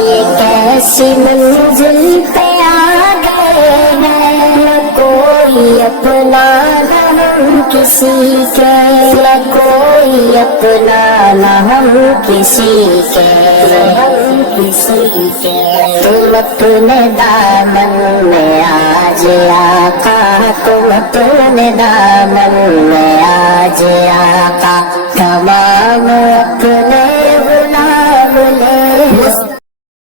ये कैसी मंजिल पे आ गए हैं, न कोई अपना न हम किसी के, न कोई अपना न हम किसी के, हम किसी के। तुम अपने दामन में आज आका, तुम अपने दामन में आज आका, तमाम